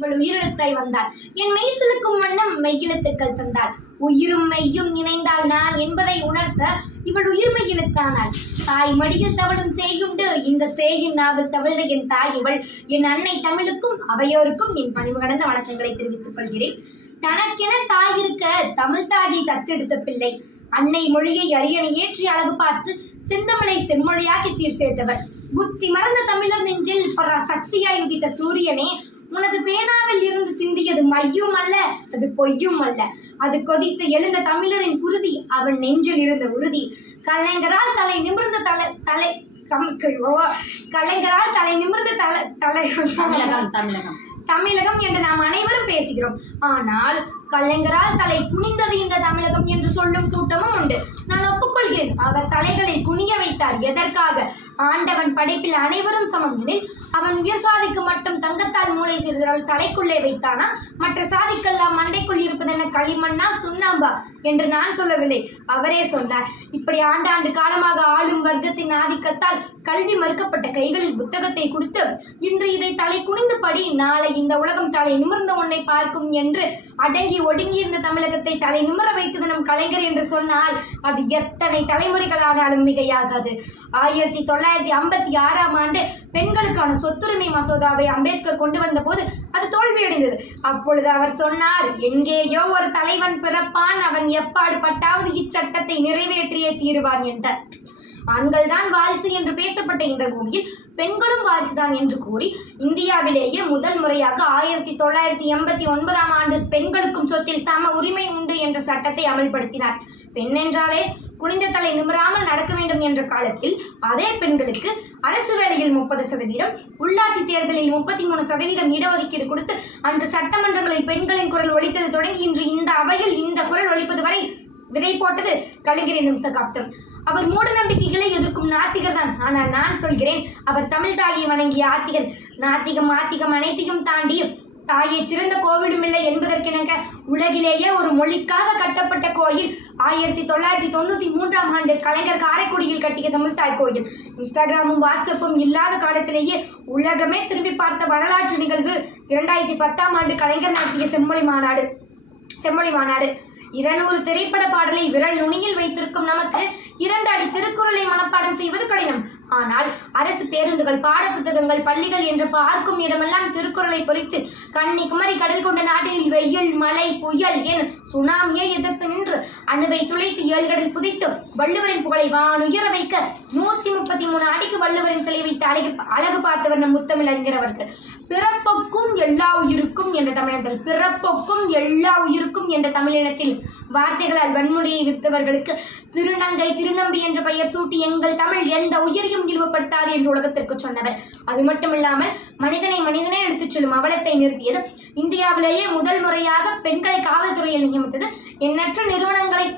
இவள் உயிரெழுத்தாய் வந்தாள். என் மெய்சிலுக்கும் வண்ணம் மெய்யெழுத்துக்கள் தந்தாள். உயிரும் மெய்யும் இணைந்தால் நான் என்பதை உணர்த்த இவள் உயிர்மை எழுத்தானாள். தாய் மடியில் தவழும் சேயுண்டு, இந்த சேயின் நாவில் தவழ்ந்த என் தாய் இவள். என் அன்னை தமிழுக்கும் அவையோருக்கும் என் பணிவு கடந்த வணக்கங்களை தெரிவித்துக் கொள்கிறேன். தனக்கென தாய் இருக்க தமிழ் தாயை தத்தெடுத்த பிள்ளை. அன்னை மொழியை அரியணை ஏற்றி அழகு பார்த்து செந்தமிழை செம்மொழியாக்கி சீர் சேர்த்தவர். புத்தி மறந்த தமிழர் நெஞ்சில் சக்தியாய் உதித்த சூரியனே, உனது பேனாவில் இருந்து சிந்தியது மையும் அல்ல, அது பொய்யும் அல்ல. அது கொதித்து எழுந்த தமிழரின் குருதி, அவன் நெஞ்சில் இருந்த உறுதி. கலைஞரால் தலை நிமிர்ந்த கலைஞரால் தலை நிமிர்ந்த தமிழகம் என்று நாம் அனைவரும் பேசுகிறோம். ஆனால் கலைஞரால் தலை குனிந்தது இந்த தமிழகம் என்று சொல்லும் கூட்டமும் உண்டு. நான் ஒப்புக்கொள்கிறேன். அவர் தலைகளை குனிய வைத்தார். எதற்காக? ஆண்டவன் படைப்பில் அனைவரும் சமம் எனில் அவன் உயர் சாதிக்கு மட்டும் தங்கத்தால் மூளை செய்ததால் தலைக்குள்ளே வைத்தானா? மற்ற சாதிக்கெல்லாம் மண்டைக்குள் இருப்பதென்ன களிமண்ணா சுண்ணாம்பா என்று நான் சொல்லவில்லை, அவரே சொன்னார். இப்படி ஆண்டாண்டு காலமாக ஆளும் வர்க்கத்தின் ஆதிக்கத்தால் கல்வி மறுக்கப்பட்ட கைகளில் புத்தகத்தை கொடுத்து இன்று இதை தலை குனிந்து படி, நாளை இந்த உலகம் தலை நிமிர்ந்த உன்னை பார்க்கும் என்று அடங்கி ஒடுங்கியிருந்த தமிழகத்தை தலை நிமிர வைத்தது நம் கலைஞர் என்று சொன்னால் அது எத்தனை தலைமுறைகளானாலும் மிகையாகாது. 1956ஆம் ஆண்டு பெண்களுக்கான சொத்துரிமை மசோதாவை அம்பேத்கர் கொண்டு வந்த போது அது தோல்வியடைந்தது. அப்பொழுது அவர் சொன்னார், எங்கேயோ ஒரு தலைவன் பிறப்பான், அவன் எப்பாடு பட்டாவது இச்சட்டத்தை நிறைவேற்றியே தீருவான் என்றார். ஆண்கள் தான் வாரிசு என்று பேசப்பட்ட இந்த பூமியில் பெண்களும் வாரிசுதான் என்று கூறி இந்தியாவிலேயே முதல் முறையாக 1989ஆம் ஆண்டு பெண்களுக்கும் சொத்தில் சம உரிமை உண்டு என்ற சட்டத்தை அமல்படுத்தினார். பெண் என்றாலே குனிந்த தலை நிமிராமல் நடக்க வேண்டும் என்ற காலத்தில் அதே பெண்களுக்கு அரசு வேலையில் 30%, உள்ளாட்சி தேர்தலில் 33% இடஒதுக்கீடு கொடுத்து அன்று சட்டமன்றங்களில் பெண்களின் குரல் ஒலித்தது தொடங்கி இன்று இந்த அவையில் இந்த குரல் ஒலிப்பது வரை விதை போட்டது கலைஞர் என்னும் சகாப்தம். அவர் மூட நம்பிக்கைகளை எதிர்க்கும் நாத்திகர் தான். ஆனால் நான் சொல்கிறேன், அவர் தமிழ் தாயை வணங்கிய ஆத்திகன். நாத்திகம் ஆத்திகம் அனைத்தையும் தாண்டி தாயை சிறந்த கோவிலும் இல்லை என்பதற்கெனக்க உலகிலேயே ஒரு மொழிக்காக கட்டப்பட்ட கோயில் 1993ஆம் ஆண்டு கலைஞர் காரைக்குடியில் கட்டிய தமிழ்தாய் கோயில். இன்ஸ்டாகிராமும் வாட்ஸ்அப்பும் இல்லாத காலத்திலேயே உலகமே திரும்பி பார்த்த வரலாற்று நிகழ்வு 2010ஆம் ஆண்டு கலைஞர் நடத்திய செம்மொழி மாநாடு. 200 திரைப்பட பாடலை விரல் நுனியில் வைத்திருக்கும் நமக்கு 2 அடி திருக்குறளை மனப்பாடம் செய்வது கடினம். ஆனால் அரசு பேருந்துகள், பாட புத்தகங்கள், பள்ளிகள் என்று பார்க்கும் இடமெல்லாம் திருக்குறளை பொறித்து கன்னிகுமரி கடல் கொண்ட நாட்டில் வெயில், மழை, புயல் என் சுனாமியை எதிர்த்து நின்று அணுவை துளைத்து 7 கடல் புதைத்து வள்ளுவரின் புகழை வானுயர வைக்க 133 அடிக்கு வள்ளுவரின் சிலை வைத்து அழகு பார்த்தவர் நம் முத்தமிழறிஞர் அவர்கள். பிறப்பொக்கும் எல்லா உயிருக்கும் என்ற தமிழகத்தில் பிறப்பொக்கும் எல்லா உயிருக்கும் என்ற தமிழினத்தில் வார்த்தைகளால் வன்முறையை வித்தவர்களுக்கு திருநங்கை, திருநம்பி என்ற பெயர் சூட்டி எங்கள் தமிழ் எந்த உயிரையும் இழிவுபடுத்தாது என்று உலகத்திற்கு சொன்னவர். அது மட்டுமில்லாமல் மனிதனை எடுத்துச் செல்லும் அவலத்தை நிறுத்தியது. இந்தியாவிலேயே முதல் முறையாக பெண்களை காவல்துறையில் நியமித்தது. எண்ணற்ற நிறுவனங்களை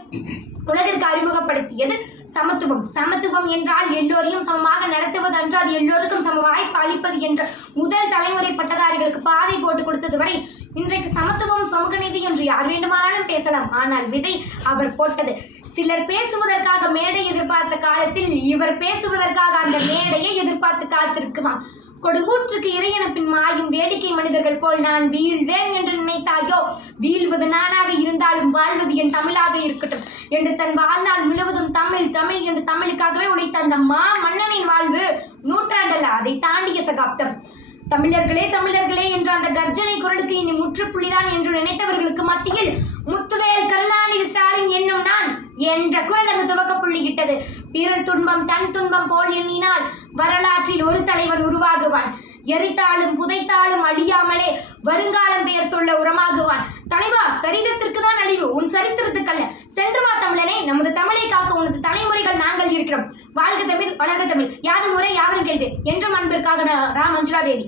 உலகிற்கு அறிமுகப்படுத்தியது. சமத்துவம் என்றால் எல்லோரையும் சமமாக நடத்துவது அன்று, அது எல்லோருக்கும் சம வாய்ப்பு அளிப்பது என்ற முதல் தலைமுறை பட்டதாரிகளுக்கு பாதை போட்டு கொடுத்தது வரை இன்றைக்கு சமத்துவம், சமூக நீதி என்று யார் வேண்டுமானாலும் பேசலாம். ஆனால் விதை அவர் போட்டது. சிலர் பேசுவதற்காக மேடை எதிர்பார்த்த காலத்தில் இவர் பேசுவதற்காக அந்த மேடையை எதிர்பார்த்து காத்திருக்குமா? கொடுங்கூற்றுக்கு இறையனப்பின் மாயும் வேடிக்கை மனிதர்கள் போல் நான் வீழ்வேன் என்று நினைத்தாயோ? வீழ்வது நானாக இருந்தாலும் வாழ்வது என் தமிழாக இருக்கட்டும் என்று தன் வாழ்நாள் முழுவதும் தமிழ் என்று தமிழுக்காகவே உழைத்த அந்த மன்னனின் வாழ்வு நூற்றாண்டல்ல, அதை தாண்டிய சகாப்தம். தமிழர்களே என்ற அந்த கர்ஜனை குரலுக்கு இனி முற்றுப்புள்ளிதான் என்று நினைத்தவர்களுக்கு மத்தியில் முத்துவேல் கருணாநிதி ஸ்டாலின் என்னும் நான் என்ற குரல் அங்கு துவக்க புள்ளியிட்டது. பிறர் துன்பம் தன் துன்பம் போல் எண்ணினால் வரலாற்றில் ஒரு தலைவன் உருவாகுவான். எரித்தாலும் புதைத்தாலும் அழியாமலே வருங்காலம் பெயர் சொல்ல உரமாகுவான். தலைவா, சரித்திரத்திற்கு தான் அழிவு, உன் சரித்திரத்துக்கல்ல. சென்று வா தமிழனே, நமது தமிழை காக்க உனது தலைமுறைகள் நாங்கள் இருக்கிறோம். வாழ்க தமிழ், வளர்க தமிழ், யாதும் முறை யாவரும் கேள்வி என்றும் அன்பிற்காக ரா. மஞ்சுளா தேவி.